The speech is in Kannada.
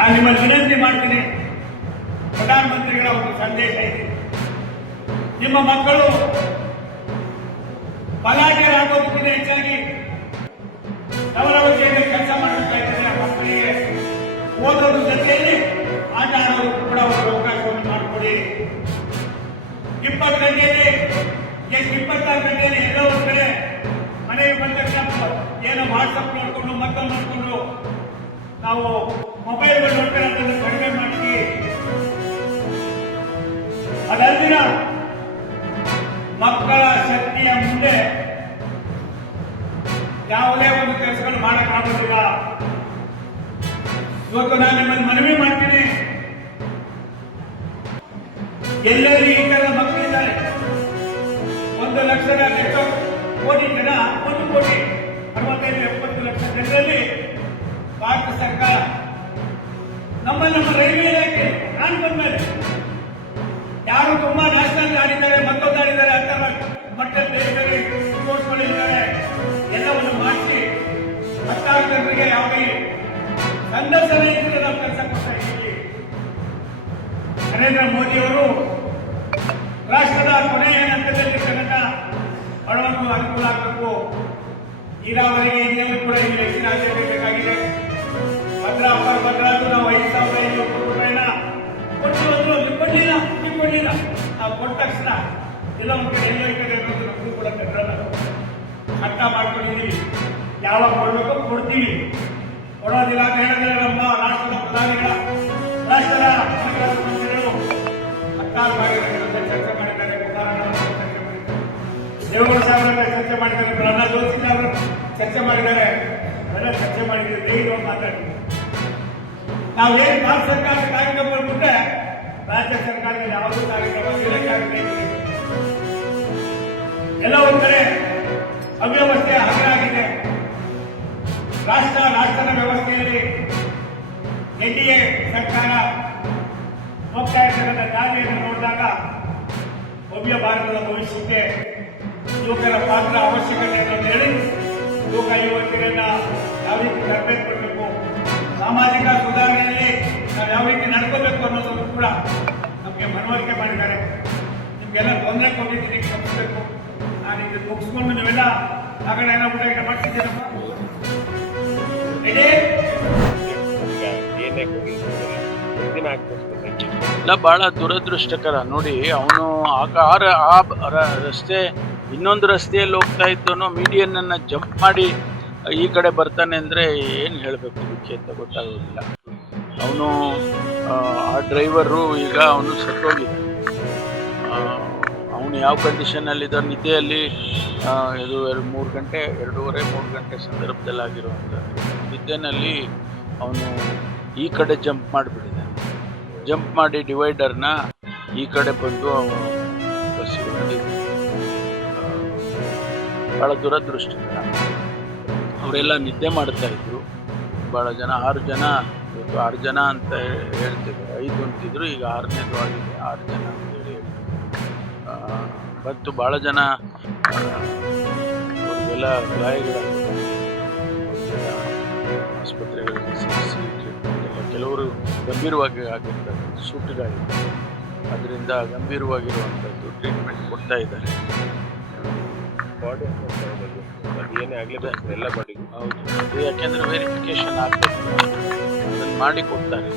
ನಾನು ನಿಮ್ಮಲ್ಲಿ ವಿನಂತಿ ಮಾಡ್ತೀನಿ, ಪ್ರಧಾನಮಂತ್ರಿಗಳ ಒಂದು ಸಂದೇಶ ಇದೆ. ನಿಮ್ಮ ಮಕ್ಕಳು ಬಲಾಢ್ಯರಾಗೋದಕ್ಕಿಂತ ಹೆಚ್ಚಾಗಿ ನವರವತೆಯಲ್ಲಿ ಕೆಲಸ ಮಾಡಬೇಕಾಗಿದೆ. ಆ ಮಕ್ಕಳಿಗೆ ಓದೋದ್ರ ಜೊತೆಯಲ್ಲಿ ಆಟ ಆಡೋದಕ್ಕೂ ಕೂಡ ಒಂದು ಅವಕಾಶವನ್ನು ಮಾಡಿಕೊಡಿ. 20 ಗಂಟೆಯಲ್ಲಿ 26 ಗಂಟೆಯಲ್ಲಿ ಎಲ್ಲೋ ಒಂದು ಕಡೆ ಮನೆಗೆ ಬಂದ ತಕ್ಷಣ ಏನೋ ವಾಟ್ಸಪ್ ನೋಡಿಕೊಂಡು ಮತ್ತೊಂದು ನೋಡಿಕೊಂಡು ನಾವು ಮೊಬೈಲ್ಗಳು ನೋಡ್ಕೊಳ್ಳೋದನ್ನು ಕಡಿಮೆ ಮಾಡಿ, ಅದಲ್ದಿನ ಮಕ್ಕಳ ಶಕ್ತಿಯ ಮುಂದೆ ಯಾವುದೇ ಒಂದು ಕೆಲಸಗಳು ಮಾಡಕ್ಕಾಗೋದಿಲ್ಲ. ಇವತ್ತು ನಾನು ನಿಮ್ಮನ್ನು ಮನವಿ ಮಾಡ್ತೀನಿ, ಎಲ್ಲೆಲ್ಲಿ ಈ ತರದ ಮಕ್ಕಳಿದ್ದಾರೆ, 1 ಲಕ್ಷದ ಕೋಟಿ ಜನ, 1,65,70 ಲಕ್ಷ ಜನರಲ್ಲಿ ಭಾರತ ಸರ್ಕಾರ ನಮ್ಮ ರೈಲ್ವೆ ಇಲಾಖೆ ನಾನು ಬಂದ್ಮೇಲೆ ಯಾರು ತುಂಬಾ ನ್ಯಾಷನಲ್ ಆಡಿದ್ದಾರೆ, ಮತ್ತೊಂದು ಆಡಿದ್ದಾರೆ, ಅಂತಾರಾಷ್ಟ್ರೀಯ ಮಟ್ಟದಲ್ಲಿ ಸ್ಪೋರ್ಟ್ಸ್ಗಳಿದ್ದಾರೆ, ಎಲ್ಲವನ್ನು ಮಾಡಿಸಿ 16 ಜನರಿಗೆ ಯಾವುದೇ ಸಂದರ್ಶನ ಇದ್ರೆ ನಾವು ಕೆಲಸ ಕೊಡ್ತಾ ಇದ್ದೀವಿ. ನರೇಂದ್ರ ಮೋದಿಯವರು ರಾಷ್ಟ್ರದ ಕೊನೆಯ ಹಂತದಲ್ಲಿ ತನಕ ಬಡವರಿಗೂ ಅನುಕೂಲ ಆಗಬೇಕು. ನೀರಾವರಿಗೆ ಇನ್ನೇನು ಕೂಡ ಇಲ್ಲಿ ಹೆಚ್ಚಿನ ಆದ್ಯತೆ ಬೇಕಾಗಿದೆ. ಭದ್ರಾದ್ದು ನಾವು 5,500 ಕೋಟಿ ರೂಪಾಯಿನ ಕೊಟ್ಟಿಲ್ಲ. ನಾವು ಕೊಟ್ಟ ತಕ್ಷಣ ಎಲ್ಲ ಒಂದು ಕಡೆ ಎಲ್ಲೋ ಕಡೆ ನಮಗೂ ಕೂಡ ಕಟ್ಟಡ ಅರ್ಥ ಮಾಡ್ಕೊಂಡಿದ್ದೀವಿ. ಯಾವಾಗ ಕೊಡಬೇಕು ಕೊಡ್ತೀವಿ, ಕೊಡೋದಿಲ್ಲ ಅಂತ ಹೇಳಿದ್ರೆ ನಮ್ಮ ರಾಷ್ಟ್ರದ ಪ್ರಧಾನಿಗಳ ರಾಷ್ಟ್ರದ ಮಂತ್ರಿಗಳು 16 ಭಾಗಗಳಲ್ಲಿ ಚರ್ಚೆ ಮಾಡಿದ್ದಾರೆ. ದೇವೇಗೌಡ ಸಾಹೇಬರ ಚರ್ಚೆ ಮಾಡಿದ್ದಾರೆ, ಪ್ರಹ್ಲಾದ್ ಜೋಶಿ ಅವರು ಚರ್ಚೆ ಮಾಡಿದ್ದಾರೆ, ಅವೆಲ್ಲ ಚರ್ಚೆ ಮಾಡಿದ್ದೀವಿ. ಧೈರ್ಯವಾಗಿ ಮಾತಾಡಿದ್ದೀವಿ. ನಾವೇನು ಭಾರತ ಸರ್ಕಾರದ ಕಾರ್ಯಕ್ರಮಗಳು ಬಿಟ್ಟರೆ ರಾಜ್ಯ ಸರ್ಕಾರದಲ್ಲಿ ಯಾವುದೂ ಕಾರ್ಯಕ್ರಮ ಎಲ್ಲ ಒಂದು ಕಡೆ ಅವ್ಯವಸ್ಥೆ ಹಾಗೆಯಾಗಿದೆ. ರಾಷ್ಟ್ರದ ವ್ಯವಸ್ಥೆಯಲ್ಲಿ ಎನ್ಡಿಎ ಸರ್ಕಾರ ಹೋಗ್ತಾ ಇರ್ತಕ್ಕಂಥ ದಾರಿಯನ್ನು ನೋಡಿದಾಗ ಭವ್ಯ ಭಾರತದ ಭವಿಷ್ಯಕ್ಕೆ ಯುವಕರ ಪಾತ್ರ ಅವಶ್ಯಕತೆ ಅಂತ ಹೇಳಿ ಯುವಕ ಯುವತಿಯರನ್ನ ಯಾವ ರೀತಿ ತರಬೇತಿ ಕೊಡಬೇಕು, ಸಾಮಾಜಿಕ ಸುಧಾರಣೆಯಲ್ಲಿ ನಾವು ಯಾವ ರೀತಿ ನಡ್ಕೋಬೇಕು ಅನ್ನೋದನ್ನು ಕೂಡ ನಮಗೆ ಮನವರಿಕೆ ಮಾಡಿದ್ದಾರೆ. ನಿಮ್ಗೆಲ್ಲ ತೊಂದರೆ ಕೊಟ್ಟಿದ್ದೀನಿ, ಕ್ಷಮಿಸಬೇಕು. ನಾನು ಇದು ಮುಗಿಸ್ಕೊಂಡು ನೀವೆಲ್ಲ ಆಗಡೆ ಏನಾಗ್ಬಿಟ್ಟ ಈಗ ಮಾಡ್ತಿದ್ದೀರಮ್ಮ. ಇಲ್ಲ, ಬಹಳ ದುರದೃಷ್ಟಕರ ನೋಡಿ. ಅವನು ರಸ್ತೆ ಇನ್ನೊಂದು ರಸ್ತೆಯಲ್ಲಿ ಹೋಗ್ತಾ ಇದ್ದವನು ಮೀಡಿಯನ್ನ ಜಂಪ್ ಮಾಡಿ ಈ ಕಡೆ ಬರ್ತಾನೆ ಅಂದರೆ ಏನು ಹೇಳಬೇಕು ಇದಕ್ಕೆ ಅಂತ ಗೊತ್ತಾಗೋದಿಲ್ಲ. ಅವನು ಆ ಡ್ರೈವರು ಈಗ ಅವನು ಸತ್ತೋಗಿದ್ದಾನೆ. ಅವನು ಯಾವ ಕಂಡೀಷನಲ್ಲಿದ್ದ ನಿದ್ದೆಯಲ್ಲಿ ಇದು 2:30-3 ಗಂಟೆ ಸಂದರ್ಭದಲ್ಲಿ ಆಗಿರುವಂಥದ್ದು. ನಿದ್ದೆನಲ್ಲಿ ಅವನು ಈ ಕಡೆ ಜಂಪ್ ಮಾಡಿಬಿಟ್ಟಿದ್ದಾನೆ. ಜಂಪ್ ಮಾಡಿ ಡಿವೈಡರ್ನ ಈ ಕಡೆ ಬಂದು ಅವನು ಬಸ್ಸಿಗೆ ಬಂದಿದ್ದಾನೆ. ಭಾಳ ದುರದೃಷ್ಟಕರ. ಅವರೆಲ್ಲ ನಿದ್ದೆ ಮಾಡ್ತಾ ಇದ್ರು. ಭಾಳ ಜನ 6 ಜನ, ಇವತ್ತು 6 ಜನ ಅಂತ ಹೇಳ್ತಿದ್ರು, 5 ಅಂತಿದ್ರು, ಈಗ 6ನೇದು ಆಗಿದೆ, 6 ಜನ ಅಂತೇಳಿ ಮತ್ತು ಭಾಳ ಜನ ಅವ್ರಿಗೆಲ್ಲ ಗಾಯಗಳಾಗಿದ್ದಾರೆ. ಆಸ್ಪತ್ರೆಗಳಿಗೆ ಸೇರಿಸಿ ಟ್ರೀಟ್ಮೆಂಟ್ ಎಲ್ಲ, ಕೆಲವರು ಗಂಭೀರವಾಗಿ ಆಗಿರ್ತಾರೆ, ಸುಟ್ಟುಗಾಯಿ, ಅದರಿಂದ ಗಂಭೀರವಾಗಿರುವಂಥದ್ದು ಟ್ರೀಟ್ಮೆಂಟ್ ಕೊಡ್ತಾ ಇದ್ದಾರೆ. ಬಾಡಿ ಏನೇ ಆಗಲಿ ಎಲ್ಲ ಬಾಡಿಗೂ ಹೌದು, ಯಾಕೆಂದರೆ ವೆರಿಫಿಕೇಶನ್ ಆಗಬೇಕು, ಅದನ್ನು ಮಾಡಿ ಕೊಡ್ತಾರೆ.